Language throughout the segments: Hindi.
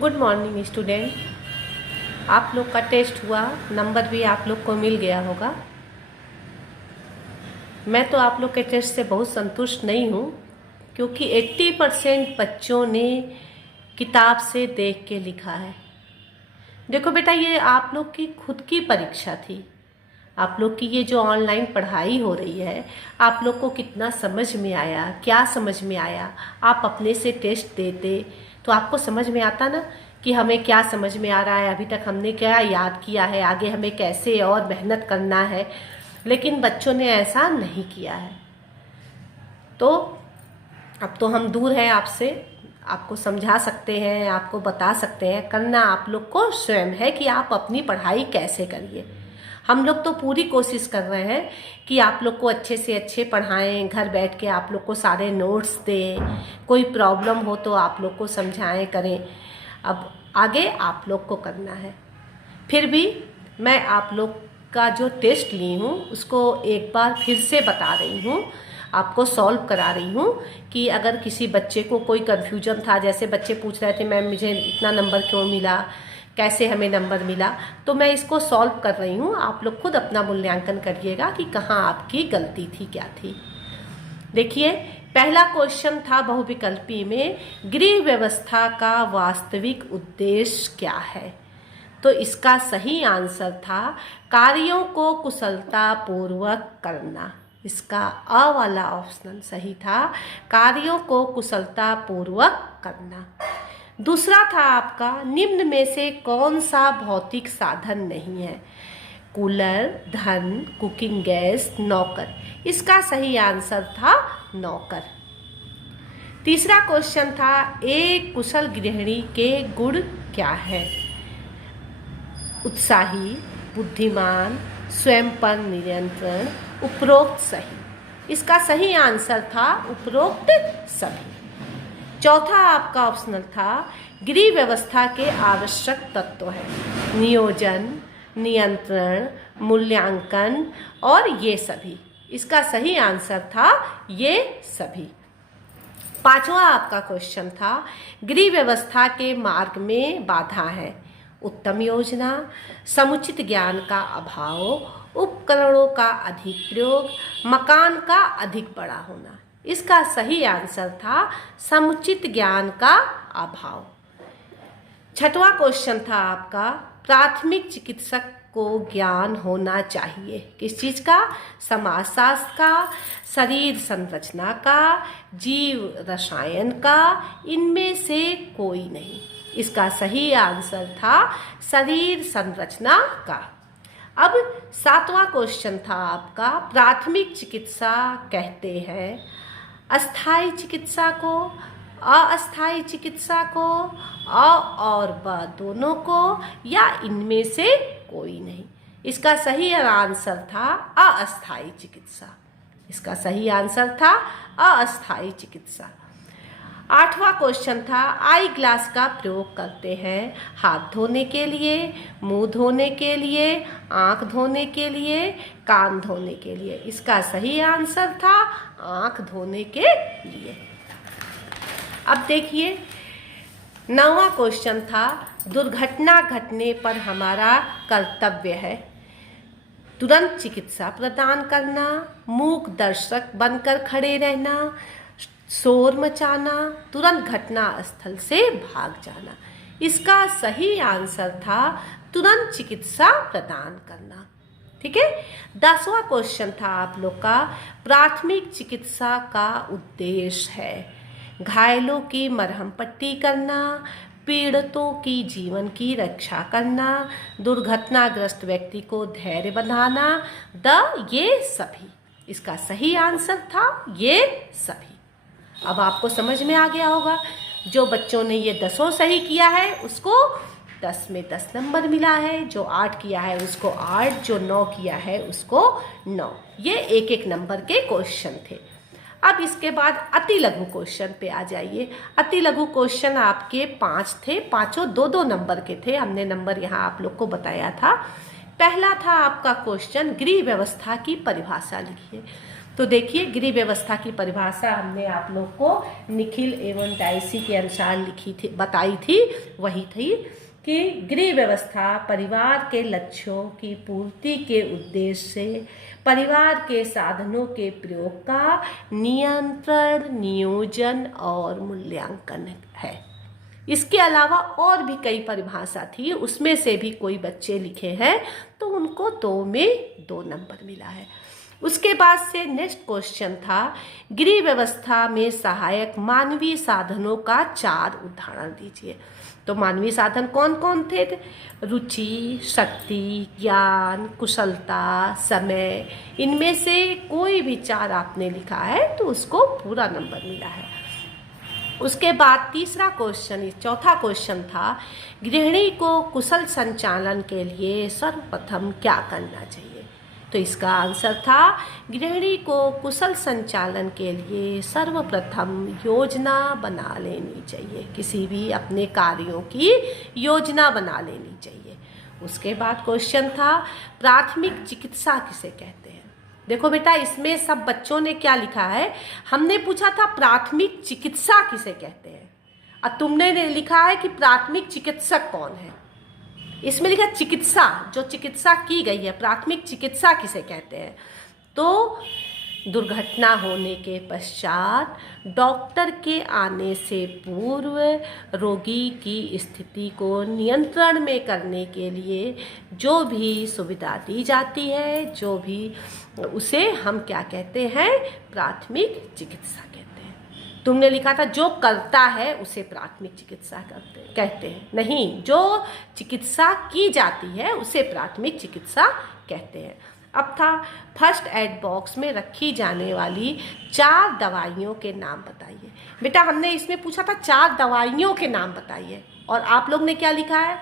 Good morning student. आप लोग का टेस्ट हुआ, नंबर भी आप लोग को मिल गया होगा। मैं तो आप लोग के टेस्ट से बहुत संतुष्ट नहीं हूँ, क्योंकि 80% बच्चों ने किताब से देख के लिखा है। देखो बेटा, ये आप लोग की खुद की परीक्षा थी। आप लोग की ये जो ऑनलाइन पढ़ाई हो रही है, आप लोग को कितना समझ में आया, क्या समझ में आया। आप अपने से टेस्ट देते तो आपको समझ में आता ना कि हमें क्या समझ में आ रहा है, अभी तक हमने क्या याद किया है, आगे हमें कैसे और मेहनत करना है। लेकिन बच्चों ने ऐसा नहीं किया है। तो अब तो हम दूर हैं आपसे, आपको समझा सकते हैं, आपको बता सकते हैं। करना आप लोग को स्वयं है कि आप अपनी पढ़ाई कैसे करिए। हम लोग तो पूरी कोशिश कर रहे हैं कि आप लोग को अच्छे से अच्छे पढ़ाएं, घर बैठ के आप लोग को सारे नोट्स दें, कोई प्रॉब्लम हो तो आप लोग को समझाएं, करें। अब आगे आप लोग को करना है। फिर भी मैं आप लोग का जो टेस्ट ली हूँ उसको एक बार फिर से बता रही हूँ, आपको सॉल्व करा रही हूँ कि अगर किसी बच्चे को कोई कन्फ्यूजन था, जैसे बच्चे पूछ रहे थे मैम मुझे इतना नंबर क्यों मिला, कैसे हमें नंबर मिला, तो मैं इसको सॉल्व कर रही हूँ। आप लोग खुद अपना मूल्यांकन करिएगा कि कहाँ आपकी गलती थी, क्या थी। देखिए, पहला क्वेश्चन था बहुविकल्पी में, गृह व्यवस्था का वास्तविक उद्देश्य क्या है। तो इसका सही आंसर था कार्यों को कुशलता पूर्वक करना। इसका अ वाला ऑप्शन सही था, कार्यों को कुशलता पूर्वक करना। दूसरा था आपका, निम्न में से कौन सा भौतिक साधन नहीं है। कूलर, धन, कुकिंग गैस, नौकर। इसका सही आंसर था नौकर। तीसरा क्वेश्चन था, एक कुशल गृहिणी के गुण क्या है। उत्साही, बुद्धिमान, स्वयं पर नियंत्रण, उपरोक्त सही। इसका सही आंसर था उपरोक्त सभी। चौथा आपका ऑप्शनल था, गृह व्यवस्था के आवश्यक तत्व है। नियोजन, नियंत्रण, मूल्यांकन और ये सभी। इसका सही आंसर था ये सभी। पांचवा आपका क्वेश्चन था, गृह व्यवस्था के मार्ग में बाधा है। उत्तम योजना, समुचित ज्ञान का अभाव, उपकरणों का अधिक प्रयोग, मकान का अधिक बड़ा होना। इसका सही आंसर था समुचित ज्ञान का अभाव। छठवां क्वेश्चन था आपका, प्राथमिक चिकित्सक को ज्ञान होना चाहिए। किस चीज का? समाजशास्त्र का, शरीर संरचना का, जीव रसायन का, इनमें से कोई नहीं। इसका सही आंसर था शरीर संरचना का। अब सातवां क्वेश्चन था आपका, प्राथमिक चिकित्सा कहते हैं अस्थायी चिकित्सा को, अस्थायी चिकित्सा को, अ और ब दोनों को, या इनमें से कोई नहीं। इसका सही आंसर था अस्थायी चिकित्सा। इसका सही आंसर था अस्थायी चिकित्सा। आठवां क्वेश्चन था, आई ग्लास का प्रयोग करते हैं हाथ धोने के लिए, मुंह धोने के लिए, आंख धोने के लिए, कान धोने के लिए। इसका सही आंसर था आंख धोने के लिए। अब देखिए, नौवां क्वेश्चन था, दुर्घटना घटने पर हमारा कर्तव्य है तुरंत चिकित्सा प्रदान करना, मूक दर्शक बनकर खड़े रहना, शोर मचाना, तुरंत घटना स्थल से भाग जाना। इसका सही आंसर था तुरंत चिकित्सा प्रदान करना। ठीक है। 10वां क्वेश्चन था आप लोग का, प्राथमिक चिकित्सा का उद्देश्य है घायलों की मरहम पट्टी करना, पीड़ितों की जीवन की रक्षा करना, दुर्घटनाग्रस्त व्यक्ति को धैर्य बंधाना, ये सभी। इसका सही आंसर था ये सभी। अब आपको समझ में आ गया होगा, जो बच्चों ने ये 10 सही किया है उसको 10 में 10 नंबर मिला है, जो 8 किया है उसको 8, जो 9 किया है उसको 9। ये एक एक नंबर के क्वेश्चन थे। अब इसके बाद अति लघु क्वेश्चन पे आ जाइए। अति लघु क्वेश्चन आपके 5 थे, पांचों 2-2 नंबर के थे। हमने नंबर यहाँ आप लोग को बताया था। पहला था आपका क्वेश्चन, गृह व्यवस्था की परिभाषा लिखिए। तो देखिए गृह व्यवस्था की परिभाषा हमने आप लोग को निखिल एवं डाइसी के अनुसार लिखी थी, बताई थी, वही थी कि गृह व्यवस्था परिवार के लक्ष्यों की पूर्ति के उद्देश्य से परिवार के साधनों के प्रयोग का नियंत्रण, नियोजन और मूल्यांकन है। इसके अलावा और भी कई परिभाषा थी, उसमें से भी कोई बच्चे लिखे हैं तो उनको 2 में 2 नंबर मिला है। उसके बाद से नेक्स्ट क्वेश्चन था गृह व्यवस्था में सहायक मानवीय साधनों का 4 उदाहरण दीजिए। तो मानवीय साधन कौन कौन थे? रुचि, शक्ति, ज्ञान, कुशलता, समय, इनमें से कोई भी 4 आपने लिखा है तो उसको पूरा नंबर मिला है। उसके बाद तीसरा क्वेश्चन, चौथा क्वेश्चन था गृहिणी को कुशल संचालन के लिए सर्वप्रथम क्या करना चाहिए? तो इसका आंसर था गृहिणी को कुशल संचालन के लिए सर्वप्रथम योजना बना लेनी चाहिए। किसी भी अपने कार्यों की योजना बना लेनी चाहिए। उसके बाद क्वेश्चन था प्राथमिक चिकित्सा किसे कहते हैं? देखो बेटा, इसमें सब बच्चों ने क्या लिखा है, हमने पूछा था प्राथमिक चिकित्सा किसे कहते हैं और तुमने लिखा है कि प्राथमिक चिकित्सक कौन है। इसमें लिखा चिकित्सा, जो चिकित्सा की गई है, प्राथमिक चिकित्सा किसे कहते हैं? तो दुर्घटना होने के पश्चात डॉक्टर के आने से पूर्व रोगी की स्थिति को नियंत्रण में करने के लिए जो भी सुविधा दी जाती है, जो भी, उसे हम क्या कहते हैं? प्राथमिक चिकित्सा कहते हैं। तुमने लिखा था जो करता है उसे प्राथमिक चिकित्सा कहते हैं, नहीं, जो चिकित्सा की जाती है उसे प्राथमिक चिकित्सा कहते हैं। अब था फर्स्ट एड बॉक्स में रखी जाने वाली 4 दवाइयों के नाम बताइए। बेटा, हमने इसमें पूछा था 4 दवाइयों के नाम बताइए और आप लोग ने क्या लिखा है?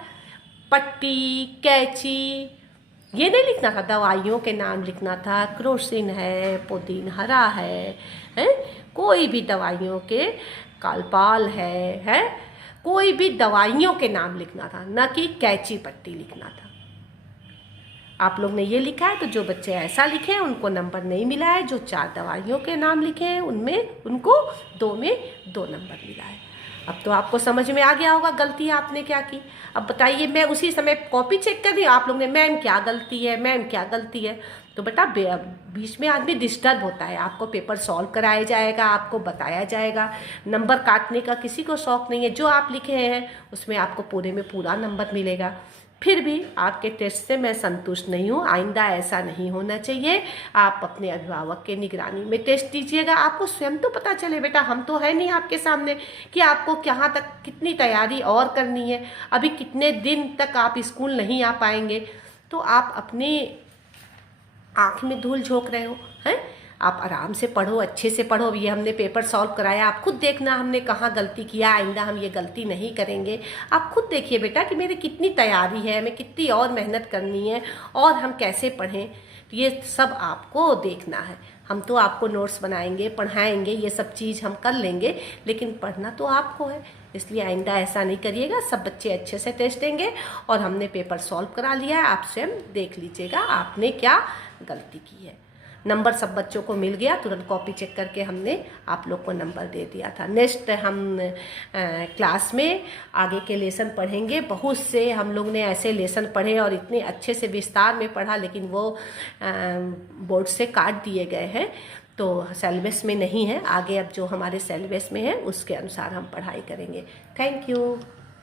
पट्टी, कैंची, ये नहीं लिखना था, दवाइयों के नाम लिखना था। क्रोसिन है, पुदीन हरा है, कोई भी दवाइयों के, कालपाल है, कोई भी दवाइयों के नाम लिखना था, न कि कैंची पट्टी लिखना था। आप लोग ने ये लिखा है तो जो बच्चे ऐसा लिखे हैं उनको नंबर नहीं मिला है। जो 4 दवाइयों के नाम लिखे हैं उनमें उनको 2 में 2 नंबर मिला है। अब तो आपको समझ में आ गया होगा गलती आपने क्या की। अब बताइए, मैं उसी समय कॉपी चेक कर रही हूँ, आप लोग ने मैम क्या गलती है, मैम क्या गलती है। तो बेटा बीच में आदमी डिस्टर्ब होता है, आपको पेपर सॉल्व कराया जाएगा, आपको बताया जाएगा। नंबर काटने का किसी को शौक नहीं है, जो आप लिखे हैं उसमें आपको पूरे में पूरा नंबर मिलेगा। फिर भी आपके टेस्ट से मैं संतुष्ट नहीं हूँ, आइंदा ऐसा नहीं होना चाहिए। आप अपने अभिभावक के निगरानी में टेस्ट दीजिएगा, आपको स्वयं तो पता चले। बेटा, हम तो है नहीं आपके सामने कि आपको कहाँ तक कितनी तैयारी और करनी है, अभी कितने दिन तक आप स्कूल नहीं आ पाएंगे। तो आप अपनी आँख में धूल झोंक रहे हो, हैं? आप आराम से पढ़ो, अच्छे से पढ़ो। ये हमने पेपर सॉल्व कराया, आप खुद देखना हमने कहाँ गलती किया, आइंदा हम ये गलती नहीं करेंगे। आप खुद देखिए बेटा कि मेरी कितनी तैयारी है, हमें कितनी और मेहनत करनी है और हम कैसे पढ़ें। तो ये सब आपको देखना है। हम तो आपको नोट्स बनाएंगे, पढ़ाएंगे, ये सब चीज़ हम कर लेंगे, लेकिन पढ़ना तो आपको है। इसलिए आइंदा ऐसा नहीं करिएगा। सब बच्चे अच्छे से टेस्ट देंगे और हमने पेपर सॉल्व करा लिया है, आप स्वयं देख लीजिएगा आपने क्या गलती की है। नंबर सब बच्चों को मिल गया, तुरंत कॉपी चेक करके हमने आप लोग को नंबर दे दिया था। नेक्स्ट हम क्लास में आगे के लेसन पढ़ेंगे। बहुत से हम लोग ने ऐसे लेसन पढ़े और इतने अच्छे से विस्तार में पढ़ा, लेकिन वो बोर्ड से काट दिए गए हैं, तो सिलेबस में नहीं है। आगे अब जो हमारे सिलेबस में है उसके अनुसार हम पढ़ाई करेंगे। Thank you.